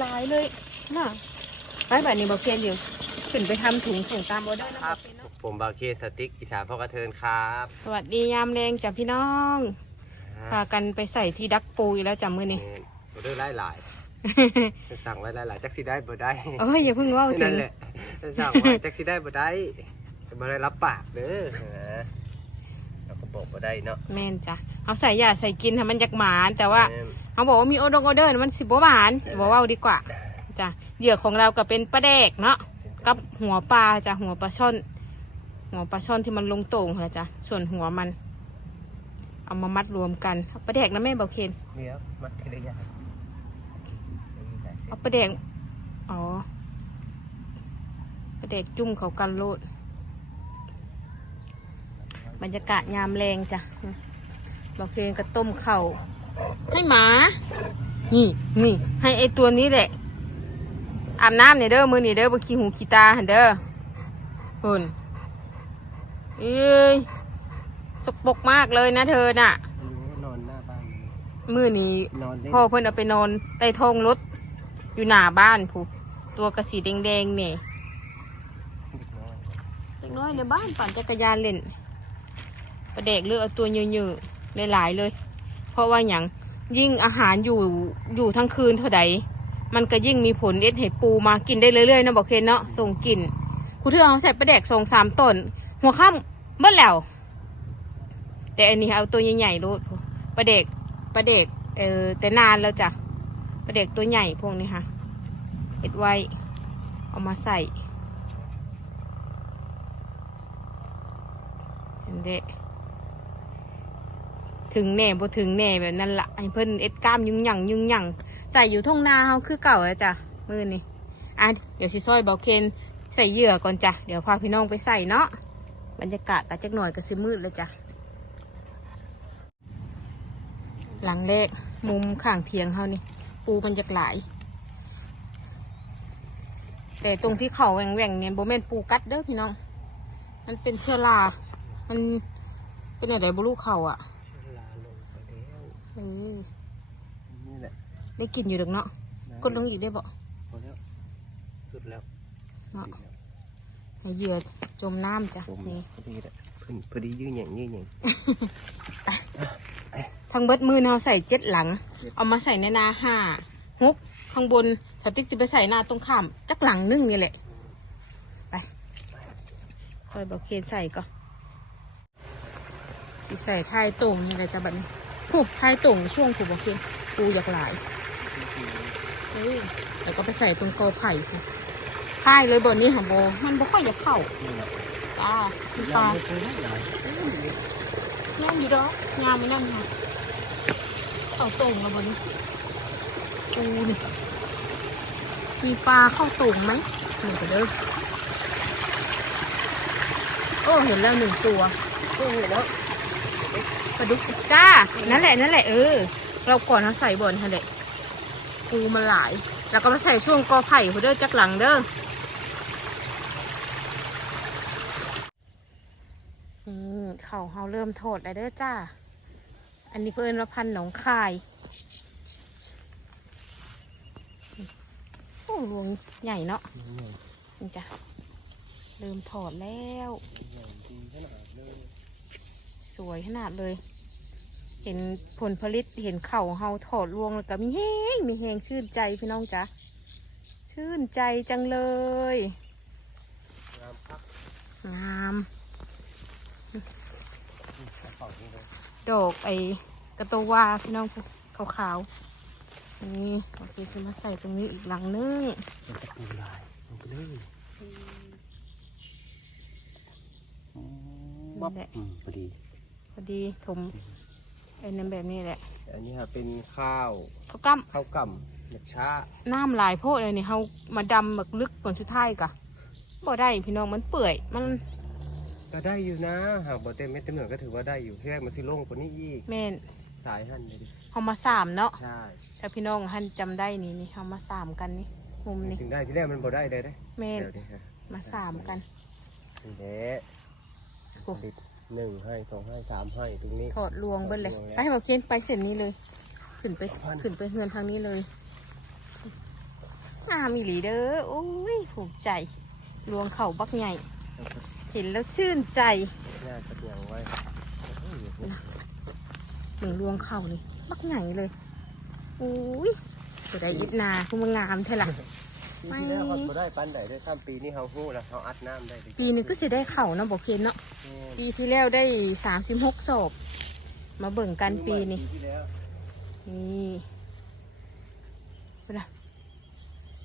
หลายเลยน่ะไปแบบนี้บอกเพียนเดียวขึ้นไปทำถุงส่งตามออเดอร์นะครับ ผมบาเคสติ๊กอีสานพ่อกระเทินครับสวัสดียามแรงจ้ะพี่น้องพากันไปใส่ที่ดักปูอีกแล้วจ้ะมือนี้ออเดอร์หลายหลายๆสั่งไว้หลายหลายๆจักสิได้บ่ได้เอ้ยอย่าเพิ่งเว่าถึนั่งนแหละสั่งไว้จักสิได้บ่ได้บ่ได้รับปากเด้อเรา ก็บอกบ่ได้เนาะแม่นจ้ะเอาใส่ยาใส่กินให้มันจักหมานแต่ว่า แม่นเขาบอกว่ามีโอดงโอเดอร์มันสิบหวานสิบเว่าดีกว่าจ้ะเหยื่อของเราก็เป็นปลาแดกเนาะกับหัวปลาจ้ะหัวปลาช่อน หัวปลาช่อนที่มันลงโต่งนะจ้ะส่วนหัวมัน เอามามัดรวมกันเอาปลาแดกนะแม่เบาเคนเดี๋ยวมัดแค่ได้ยังเอาปลาแดกอ๋อปลาแดกจุ่มเขากันโลด บรรยากาศยามแรงจ้ะเบาเคนก็ต้มเข่าวให้หมา นี่นี่ให้ไอตัวนี้แหละ อาบน้ำเนี่ยเด้อ มือนี่เด้อบ่ขี้หูขี้ตาหันเด้อหุ่นเอ้ยสกปรกมากเลยนะเธอน่ะ นอนหน้าบ้าน มือนี้นอนเล่นพ่อเพิ่นเอาไปนอนใต้ท้องรถ อยู่หน้าบ้านผูตัวกระสีแดงๆเนี่ยเล็กน้อยในบ้านปั่นจักรยานเล่น ประเด็กเลือกเอาตัวเยอะๆหลายๆเลย เพราะว่าอย่างยิ่งอาหารอยู่อยู่ทั้งคืนเท่าใดมันก็ยิ่งมีผลเอ็ดให้ปูมากินได้เรื่อยๆนะบอกเคนเนาะส่งกลิ่นครูเทือเอาใส่ประเด็กสองสามต้น หัวข้ามเมื่อแล้ว แต่อันนี้เอาตัวใหญ่ๆรูดประเด็กประเด็กเออแต่นานแล้วจ้ะประเด็กตัวใหญ่พวกนี้ค่ะเอ็ดไว้เอามาใส่เห็นเด้ ถึงแน่บ่ถึงแน่แบบนั้นละให้เพิ่นเอ็ดกล้ามยึงหยั่งยึงหยั่งใส่อยู่ทุ่งนาเฮาคือเก่าแล้วจ้ะมือนี่อะเดี๋ยวสิซอยเบาเคนใส่เหยื่อก่อนจ้ะเดี๋ยวพาพี่น้องไปใส่เนาะบรรยากาศก็จักหน่อยก็สิมืดเลยจ้ะหลังแรกมุมข้างเทียงเขานี่ ปูมันจะหลาย แต่ตรงที่เขาแหว่งๆเนี่ยโบแมนปูกัดเด้อพี่น้อง มันเป็นเชื้อรา มันเป็นอะไรบลูเขาอะ แล้วเออนี่แหละได้กินอยู่ดึกเนาะกดลงอีกได้บ่พอแล้วสุดแล้วเนาะให้เหยื่อจมน้ำจ้ะผมนี่พอดีแหละเพิ่นพอดียืดหยังยืดหยังทั้งเบิดมือเราใส่เจ็ดหลัง เอามาใส่ในนาห้าฮุบข้างบนสติ๊กจะไปใส่หน้าตรงข้ามจักหลังนึงนี่แหละ ไปคอยบอกเคนใส่ก็สิใส่ท้ายตุ่มยังไงจะบัดนี้ ผูกท้ายตุ่มช่วงผูกบอกเคนปูอยากหลายเฮ้ยแล้วก็ไปใส่ตรงกอไผ่ผูท้ายเลยบนนี้ของโบมันบ่ค่อยอยากเข้าปละจ้ามีปปลาลาไม่ยได้หลายแง่อยู่ดอกงามไม่นั่นค่ะเข้าตุ่มแล้วบนนี้ปูนี่มีปลาเข้าตุ่มไหมหนึ่งเด้อโอ้เห็นแล้วหนึ่งตัวโอ้โหแล้ว ปลาดุกจ้า นั่นแหละนั่นแหละเออ เราก่อนเราใส่บนทันเด็ปูมันหลาย แล้วก็มาใส่ช่วงกอไผ่หัวเด้อจักหลังเด้ออืมเขาเฮาเริ่มโทษแล้วเด้อจ้า อันนี้เพิ่นว่าพันหนองคายโอ้รวงใหญ่เนาะนี่จ้ะเริ่มถอดแล้ว สวยขนาดเลย เห็นผลผลิตเห็นเข่าเฮาถอดรวงแล้วก็มีแห้งมีแห้งชื่นใจพี่น้องจ๊ะชื่นใจจังเลยงามครับงามเป่านี่เลยดอกไอ้กระโตวาพี่น้องขาวๆอันนี้โอเคจะมาใส่ตรงนี้อีกหลังนึงเป็นตะปูลายลงไปเลยบ๊อบอืมพอดีพ อดีถมไอ้นั่นแบบนี้แหละ อันนี้ค่ะเป็นข้าวเขากั้มข้าวกำหยักช้าน้ำลายโพดเลยนี่เขามาดำแบบลึกกว่าสุดท้ายกะบ่ได้พี่น้องมันเปื่อยมันก็ได้อยู่นะหากบ่เต็มเม็ดเต็มหน่วยก็ถือว่าได้อยู่ที่แรกมันสิลงกว่านี้อีกแม่นสายหันเลยดิเขามาสามเนาะใช่ถ้าพี่น้องท่านจำได้นี่นี่เขามาสามกันนี่มุมนี่ถึงได้ที่แรกมันบ่ได้เลยเด้แม่นเดี๋ยวนี้ฮะมาสามกันนี่แหละโอ้ติด หนึ่งให้สองให้สามให้ตรงนี้ ถอดรวงเบิ้ลเลย ถอดรวงแล้ว ไปให้บอกเคนไปเส้นนี้เลย ขึ้นไปพันขึ้นไปเฮือนทางนี้เลยงามอีหลีเด้อโอ้ยผูกใจลวงเข่าบักใหญ่ เห็นแล้วชื่นใจน่าจะเพียงไว้หนึ่งลวงเข่าเลยบักใหญ่เลยโอ้ยตัวใดยิดนาคุณมางามเท่าล่ะ ปีที่แล้วเขาบ่ได้ปันใดได้ข้ามปีนี้เขาฮู้แล้วเขาอัดน้ำได้ดีปีนึงก็สิได้เข่าเนาะบอกเคนเนาะแม่นปีที่แล้วได้สามสิบหกศพมาเบิ่งกันปีนี้ที่แล้วนี่เป็นไง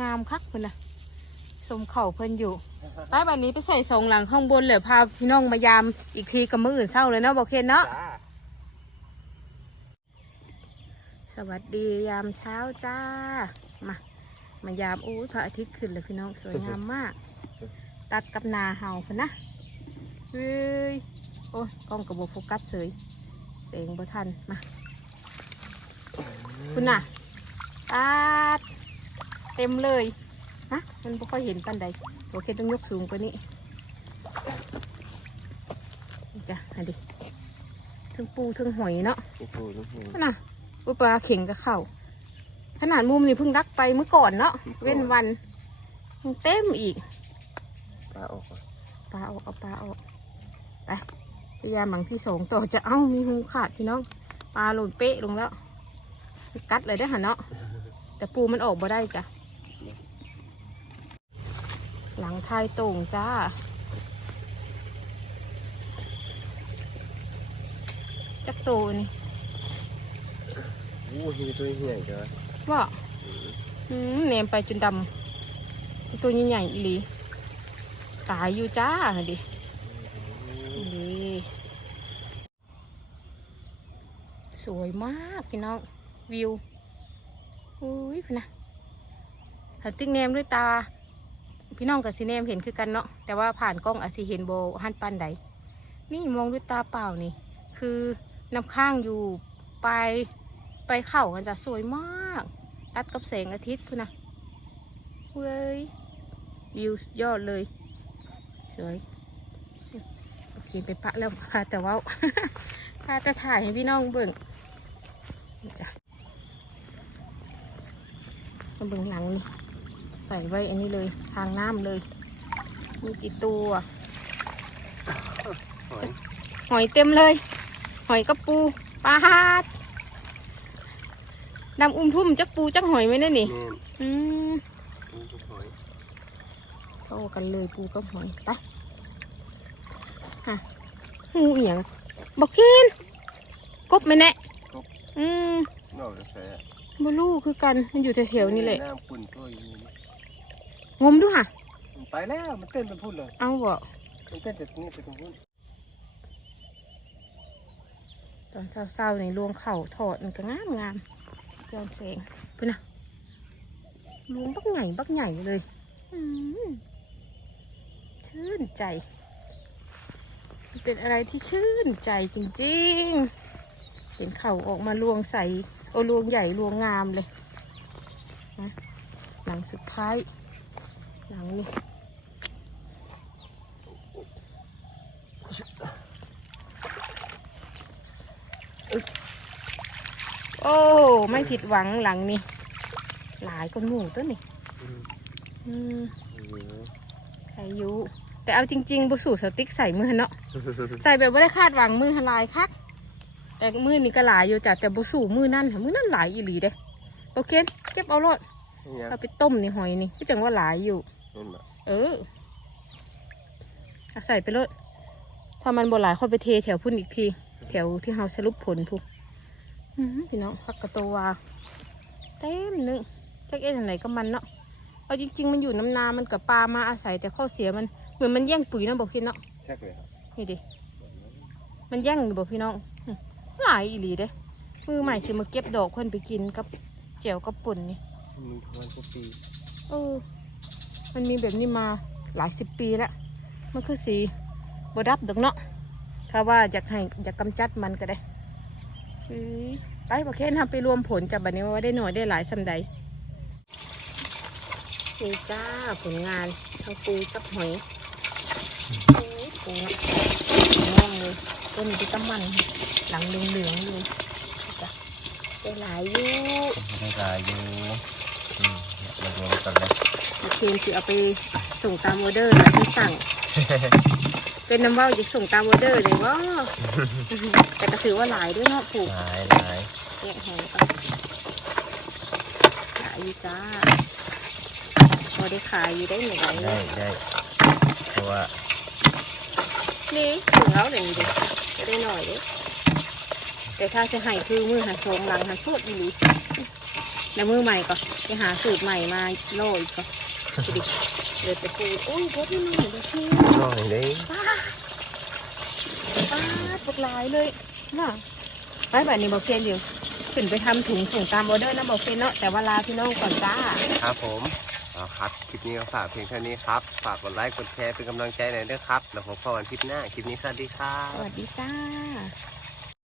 งามคักเป็นไงสมเข่าเพิ่นอยู่ไปบันนี้ไปใส่สองหลังข้างบนเลยพาพี่น้องมายามอีกทีกับมืออื่นเศร้าเลยเนาะบอกเคนเนาะ จ้าสวัสดียามเช้าจ้า มา มายามอู้พระอาทิตย์ขึ้นเลยพี่น้องสวยงามมาก ตัดกับนาเห่าพนนะเฮ้ยโอ้ยกล้องกระบอกโฟกัสเสยเสียงบ่ทันมาคุณน่ะตัดเต็มเลยฮะมันไม่ค่อยเห็นปันใดโอเคต้องยกสูงกว่านี้นี่จ้ะอันดิทั้งปูทั้งหอยเนาะโอ้โหลูกหมูนั่นน่ะอุปลาเข่งกับเข่า ขนาดมุมนี่เพิ่งรักไปเมื่อก่อนเนาะเว้นวันยังเต็มอีกปลาออกก่อนปลาออกเอาปลาออกไปพยายามหมังที่สองต่อจะเอ้ามีหูขาดพี่น้องปลาหล่นเป๊ะลงแล้ว กัดเลยได้อหะเนาะแต่ปูมันออกบ่ได้จ้ะหลังท้ายโต่งจ้าจักโตนี่โอ้โหตัวใหญ่จ้ะ ว่าเนมไปจนดำตัวใหญ่ๆอีหลีตายอยู่จ้าดินี่สวยมากพี่น้องวิวอุ้ยพี่นะถ้าติ๊กเนมด้วยตา พี่น้องกับซีเนมเห็นคือกันเนาะแต่ว่าผ่านกล้องอาจสิเห็นโบหันปันใดนี่มองด้วยตาเปล่านี่ คือน้ำข้างอยู่ปลาย ไปลายเข่ากันจะสวยมากตัดกับแสงอาทิตย์พุ่นนะเว้ยวิวยอดเลย สวยโอเคไปปะแล้วพาแต่ว่าพาจะถ่ายให้พี่น้องเบิ่งนี่จ้ะมาเบิ่งหลังนี่ใส่ไว้อันนี้เลยทางน้ำเลย มีกี่ตัวหอยหอยเต็มเลย หอยกระปูปลาฮาด ดำอุ้มทุ่มจักปูจักหอยไหมเนี่ยนี่แม่นอืมปูกับหอยเข้ากันเลยปูกับหอยไปฮะหูเอียงบอกกินกบไหมแน่อืมนอกจากแซ่บลูคือกันมันอยู่แถวๆนี่แหละน้ำขุ่นตัวอยู่นี่งมด้วยค่ะ มันไปแล้วมันเต้นเป็นพุ่นเลยเอาบ่มันเต้นจากนี้ไปตรงพุ่นตอนเศร้าๆในรวงเข่าถอดมันก็งามงาม ย้อนแสงเพื่อนนะรวงบักใหญ่บักใหญ่เลยอืมชื่นใจมันเป็นอะไรที่ชื่นใจจริงๆ เห็นเข่าออกมาลวงใสโอลวงใหญ่ลวงงามเลยนะหลังสุดท้ายหลังนี้ โอ้ไม่ผิดหวังหลังนี้หลายคนหมูตัวนี่อืมใส่อยู่แต่เอาจริง ๆบุสูสติ๊กใส่มือเนาะใส่แบบไม่ได้คาดหวังมือหลายคักแต่มือนี่ก็หลายอยู่จ้ะแต่บุสูมือนั่นมือนั่นหลายอีหลีเด้โอเคเก็บเอารถเนี่ยเอาไปต้มในหอยนี่ก็จังว่าหลายอยู่เห็นไหมเออเอาใส่ไปเลยถ้ามันบ่หลายค่อยไปเทแถวพุ่นอีกที แถวที่เราสรุปผลพูอื้อหือ พี่น้องผักกระโตวาเต็มหนึงจักเอ๊ะทางไหนก็มันเนาะเอาจริง ๆ มันอยู่น้ำนามันกับปลามาอาศัยแต่ข้อเสียมันเหมือนมันแย่งปุ๋ยนะบอกพี่เนาะใช่เลยครับนี่ดิมันแย่งอยู่บอกพี่น้องอื้อหลายอีหลีเด้มือใหม่สิมาเก็บดอกเพิ่นไปกินกับแจ่วกับป่นนี่มันประมาณกว่าปีเออมันมีแบบนี้มาหลายสิบปีแล้วมันคือสีบดับดอกเนาะถ้าว่าอยากให้อยากกำจัดมันก็ได้เอ้ย ไปบอกแค่ทำไปรวมผลจากบัดนี้ว่าได้หน่อยได้หลายสันใดนี่จ้าผลงานทั้งปูกับหอยโอ้ยปูง่วงเลยต้นนี้เป็นตะมันหลังเหลืองๆอยู่จ้ะได้หลายอยู่ได้ลายอยู่อืมมารวมกันเลยโอเคคือเอาไปส่งตามออเดอร์แล้วที่สั่ง เป็นน้ำเว่าจะส่งตามออเดอร์เลยว่า แต่ก็ถือว่าหลายด้วยเนาะผูกหลายหลายแยกแหงไปขายอยู่จ้าพอได้ขายอยู่ได้หนึ่งไรได้ได้เพราะว่านี่ถึงแล้วเลยดิจะได้หน่อยเด้แต่ถ้าจะให้คือมือหาทรงหลังหาสูตรอีหลีแล้วมือใหม่ก็ไปหาสูตรใหม่มาโรยก็ดู ดิเดี๋ยวไปปูโอ้ยพบนี่มันเดี๋ยวพี่น้อยเลยป้าป้าปกลายเลยน่ะไปแบบนี้บอกเพียนอยู่ขึ้นไปทำถุงส่งตามออเดอร์นะบอกเพียนเนาะแต่ว่าลาพี่น้องก่อนจ้าครับผมเอาครับคลิปนี้ก็ฝากเพียงเท่านี้ครับ ฝากกดไลค์กดแชร์เป็นกำลังใจหน่อยด้วยครับ แล้วพบกันคลิปหน้าคลิปนี้สวัสดีครับสวัสดีจ้า